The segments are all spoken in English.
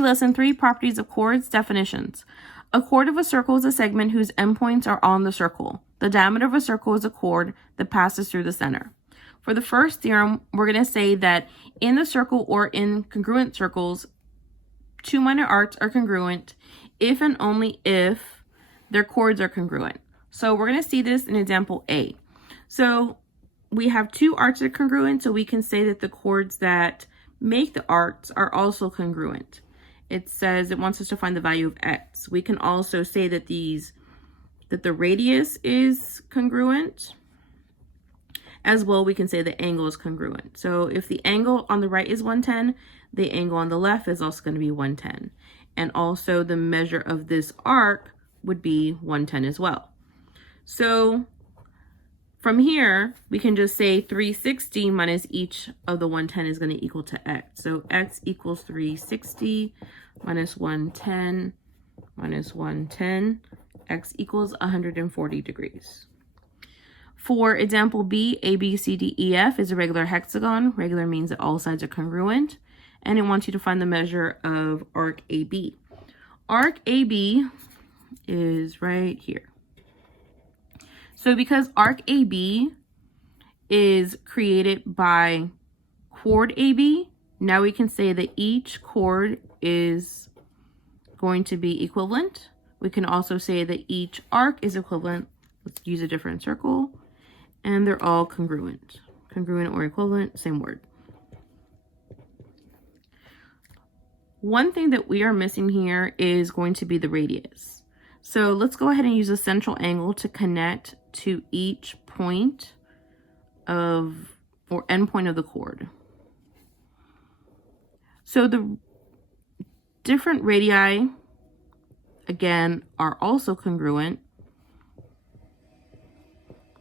Okay, lesson 3, properties of chords, definitions. A chord of a circle is a segment whose endpoints are on the circle. The diameter of a circle is a chord that passes through the center. For the first theorem, we're going to say that in the circle or in congruent circles, two minor arcs are congruent if and only if their chords are congruent. So we're going to see this in example A. So we have two arcs that are congruent, so we can say that the chords that make the arcs are also congruent. It says it wants us to find the value of x. We can also say that the radius is congruent. As well, we can say the angle is congruent. So if the angle on the right is 110, the angle on the left is also going to be 110. And also the measure of this arc would be 110 as well. So from here, we can just say 360 minus each of the 110 is going to equal to x. So x equals 360 minus 110 minus 110. X equals 140 degrees. For example B, A, B, C, D, E, F is a regular hexagon. Regular means that all sides are congruent. And it wants you to find the measure of arc AB. Arc AB is right here. So because arc AB is created by chord AB, now we can say that each chord is going to be equivalent. We can also say that each arc is equivalent. Let's use a different circle. And they're all congruent. Congruent or equivalent, same word. One thing that we are missing here is going to be the radius. So let's go ahead and use a central angle to connect to each point of, or endpoint of the chord. So the different radii, again, are also congruent.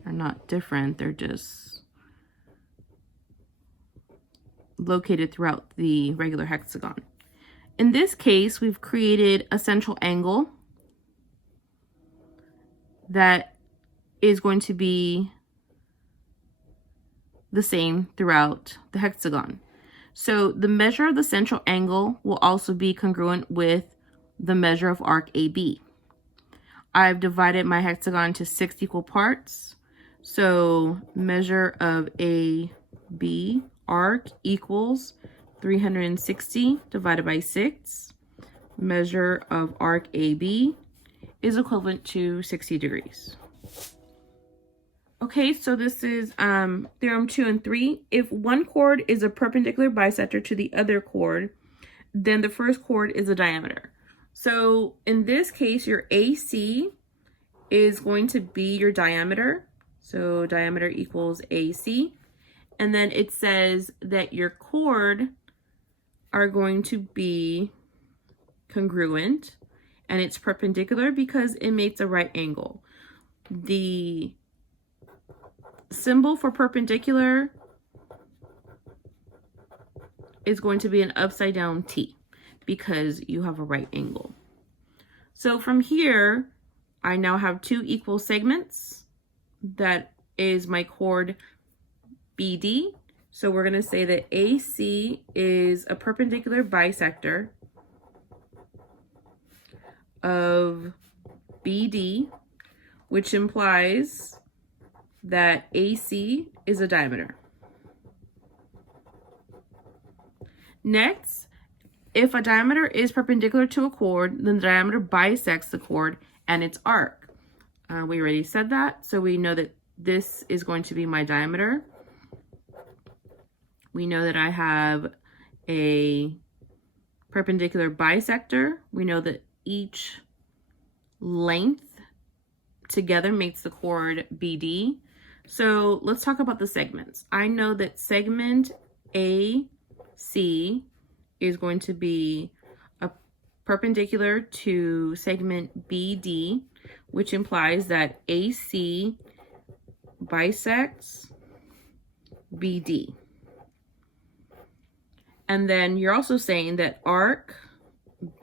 They're not different, they're just located throughout the regular hexagon. In this case, we've created a central angle that is going to be the same throughout the hexagon. So the measure of the central angle will also be congruent with the measure of arc AB. I've divided my hexagon into 6 equal parts. So measure of AB arc equals 360 divided by 6. Measure of arc AB is equivalent to 60 degrees. Okay, so this is theorem 2 and 3. If one chord is a perpendicular bisector to the other chord, then the first chord is a diameter. So in this case, your AC is going to be your diameter. So diameter equals AC. And then it says that your chord are going to be congruent, and it's perpendicular because it makes a right angle. The symbol for perpendicular is going to be an upside down T because you have a right angle. So from here, I now have two equal segments. That is my chord BD. So we're going to say that AC is a perpendicular bisector of BD, which implies that AC is a diameter. Next, if a diameter is perpendicular to a chord, then the diameter bisects the chord and its arc. We already said that, so we know that this is going to be my diameter. We know that I have a perpendicular bisector. We know that each length together makes the chord BD. So let's talk about the segments. I know that segment AC is going to be a perpendicular to segment BD, which implies that AC bisects BD. And then you're also saying that arc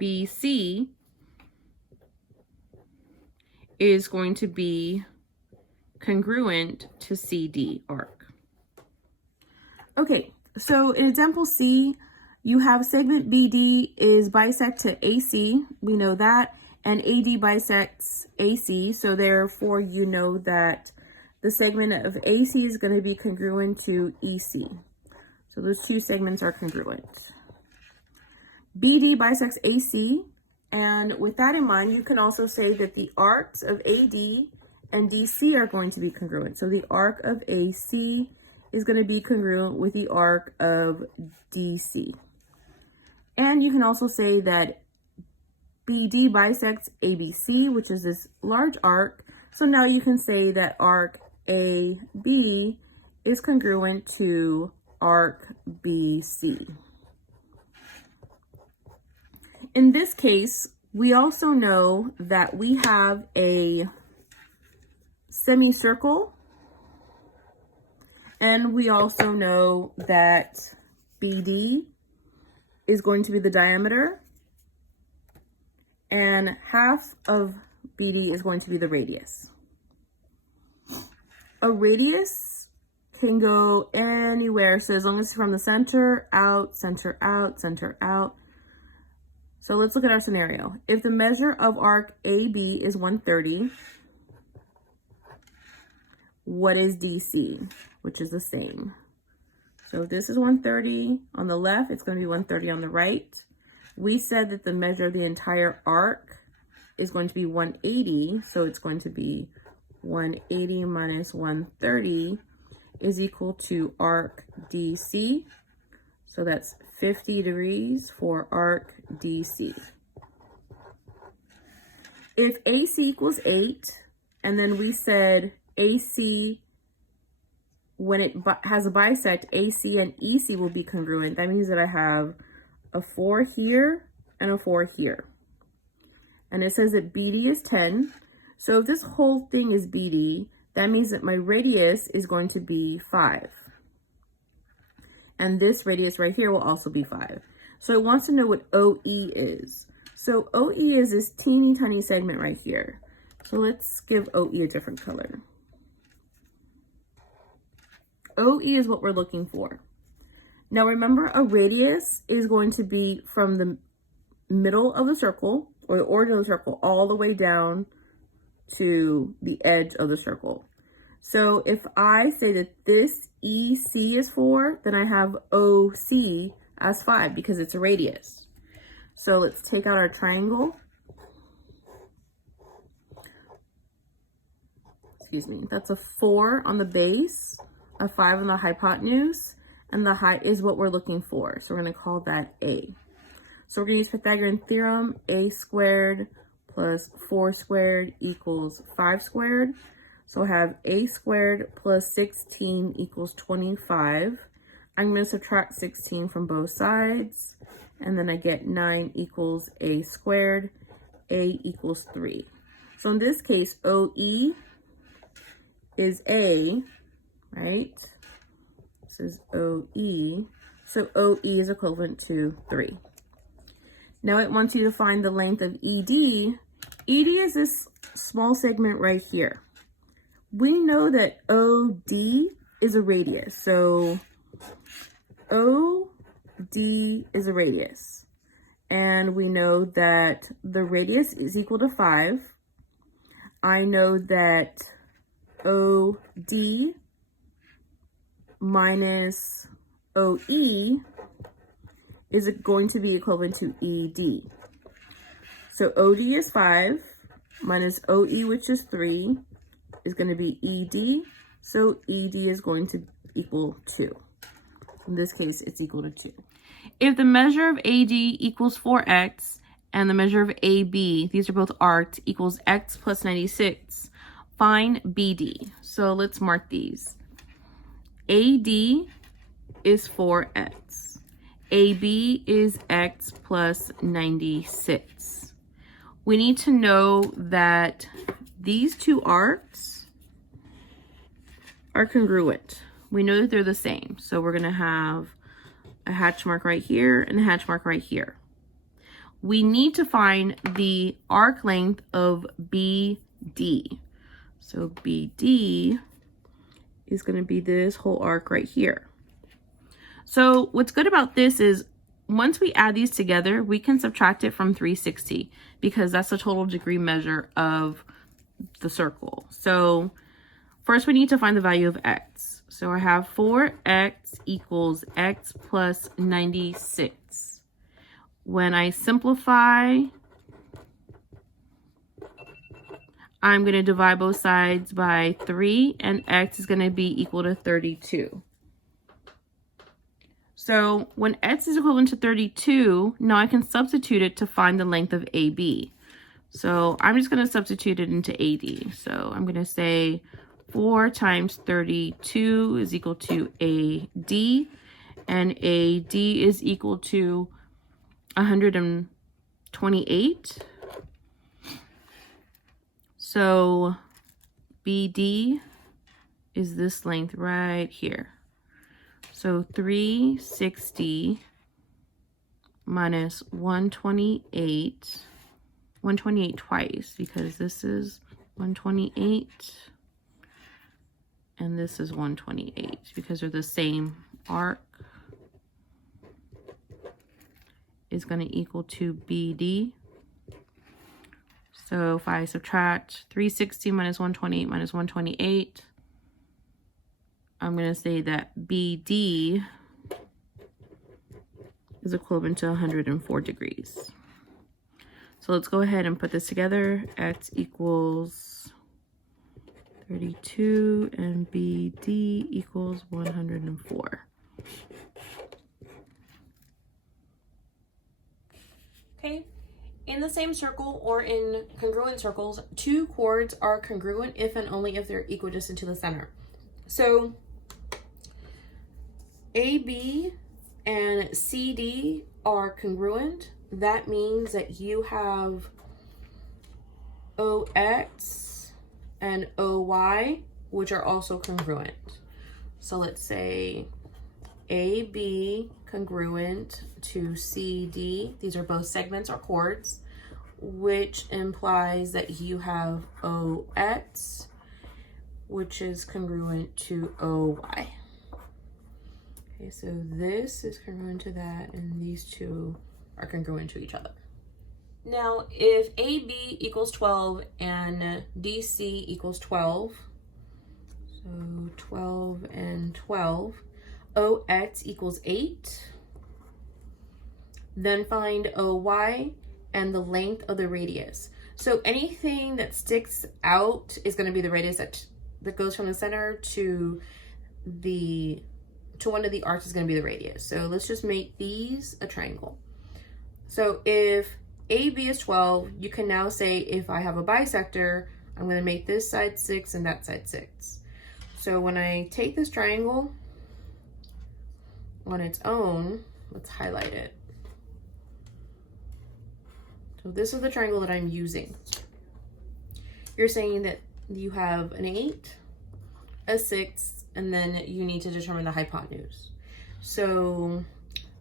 BC is going to be congruent to CD arc. Okay, so in example C, You have segment BD is bisect to AC, we know that, and AD bisects AC, so therefore you know that the segment of AC is going to be congruent to EC. So those two segments are congruent. BD bisects AC, and with that in mind, you can also say that the arcs of AD and DC are going to be congruent. So the arc of AC is going to be congruent with the arc of DC. And you can also say that BD bisects ABC, which is this large arc. So now you can say that arc AB is congruent to arc BC. In this case, we also know that we have a semicircle, and we also know that BD is going to be the diameter, and half of BD is going to be the radius. A radius can go anywhere, so as long as it's from the center out, center out, center out. So let's look at our scenario. If the measure of arc AB is 130, what is DC, which is the same? So if this is 130 on the left, it's going to be 130 on the right. We said that the measure of the entire arc is going to be 180, so it's going to be 180 minus 130 is equal to arc DC. So that's 50 degrees for arc DC. If AC equals 8, and then we said AC, when it has a bisect, AC and EC will be congruent. That means that I have a 4 here and a 4 here. And it says that BD is 10. So if this whole thing is BD, that means that my radius is going to be 5. And this radius right here will also be 5. So it wants to know what OE is. So OE is this teeny tiny segment right here. So let's give OE a different color. OE is what we're looking for. Now remember, a radius is going to be from the middle of the circle, or the origin of the circle, all the way down to the edge of the circle. So if I say that this EC is 4, then I have OC as 5 because it's a radius. So let's take out our triangle. Excuse me, that's a 4 on the base, a 5 on the hypotenuse, and the height is what we're looking for. So we're going to call that A. So we're going to use Pythagorean theorem, A squared plus 4 squared equals 5 squared. So I have A squared plus 16 equals 25. I'm going to subtract 16 from both sides, and then I get 9 equals A squared. A equals 3. So in this case, OE is A, right? This is OE. So OE is equivalent to 3. Now it wants you to find the length of ED. ED is this small segment right here. We know that OD is a radius. So OD is a radius. And we know that the radius is equal to 5. I know that OD minus OE is going to be equivalent to ED. So OD is 5 minus OE, which is 3, is going to be ED. So ED is going to equal 2. In this case, it's equal to 2. If the measure of AD equals 4x and the measure of AB, these are both arced, equals x plus 96, find BD. So let's mark these. AD is 4x. AB is x plus 96. We need to know that these two arcs are congruent. We know that they're the same. So we're going to have a hatch mark right here and a hatch mark right here. We need to find the arc length of BD. So BD is going to be this whole arc right here. So what's good about this is once we add these together, we can subtract it from 360 because that's the total degree measure of the circle. So first we need to find the value of x. So I have 4x equals x plus 96. When I simplify, I'm going to divide both sides by 3, and x is going to be equal to 32. So when x is equivalent to 32, now I can substitute it to find the length of AB. So I'm just going to substitute it into AD. So I'm going to say 4 times 32 is equal to AD, and AD is equal to 128. So BD is this length right here. So 360 minus 128, 128 twice because this is 128 and this is 128 because they're the same arc, is going to equal to BD. So if I subtract 360 minus 128 minus 128, I'm going to say that BD is equivalent to 104 degrees. So let's go ahead and put this together. X equals 32 and BD equals 104. Okay. In the same circle or in congruent circles, two chords are congruent if and only if they're equidistant to the center. So AB and CD are congruent. That means that you have OX and OY, which are also congruent. So let's say AB congruent to CD. These are both segments or chords, which implies that you have OX, which is congruent to OY. Okay, so this is congruent to that, and these two are congruent to each other. Now, if AB equals 12 and DC equals 12, so 12 and 12, OX equals 8, then find OY and the length of the radius. So anything that sticks out is going to be the radius that goes from the center to one of the arcs is going to be the radius. So let's just make these a triangle. So if AB is 12, you can now say if I have a bisector, I'm going to make this side 6 and that side 6. So when I take this triangle on its own, let's highlight it. So this is the triangle that I'm using. You're saying that you have an 8, a 6, and then you need to determine the hypotenuse. So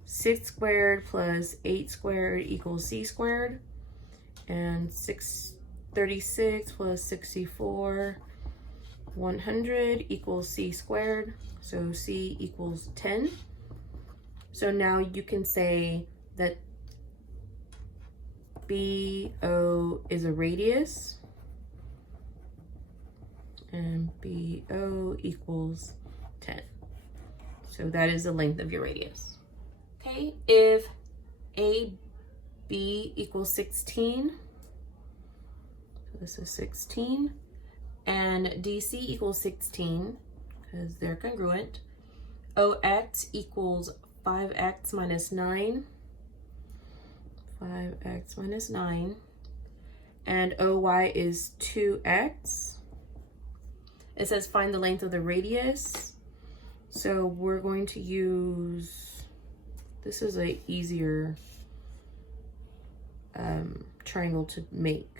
6 squared plus 8 squared equals C squared, and 36 plus 64, 100 equals C squared, so C equals 10. So now you can say that BO is a radius, and BO equals 10. So that is the length of your radius. Okay, if AB equals 16, so this is 16, and DC equals 16, because they're congruent, OX equals 5x minus 9, 5x minus 9, and OY is 2x. It says find the length of the radius. So we're going to use, this is a easier triangle to make.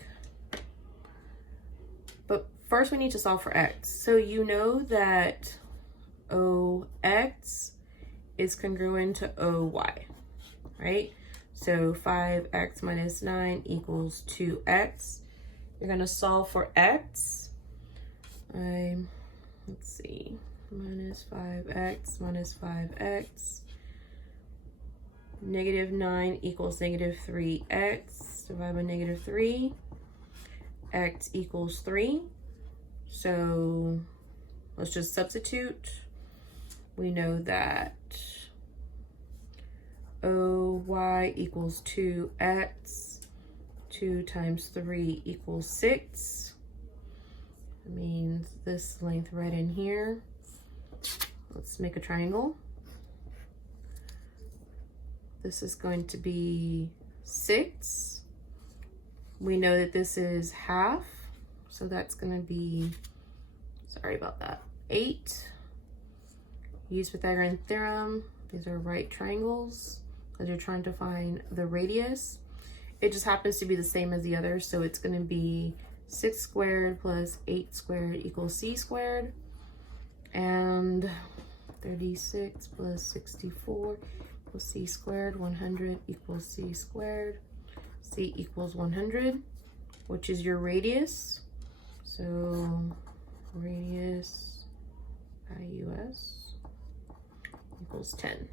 But first we need to solve for x. So you know that OX is congruent to OY, right? So 5x minus 9 equals 2x. You're going to solve for x. Let's see, minus 5x minus 5x Negative 9 equals negative 3x divided by negative 3. X equals 3. So let's just substitute. We know that OY equals 2x. 2 times 3 equals 6. That means this length right in here. Let's make a triangle. This is going to be 6. We know that this is half, so that's going to be, sorry about that, 8. Use Pythagorean theorem. These are right triangles because you're trying to find the radius. It just happens to be the same as the others, so it's going to be 6 squared plus 8 squared equals c squared. And 36 plus 64 equals c squared. 100 equals c squared. C equals 100, which is your radius. So radius IUS equals 10.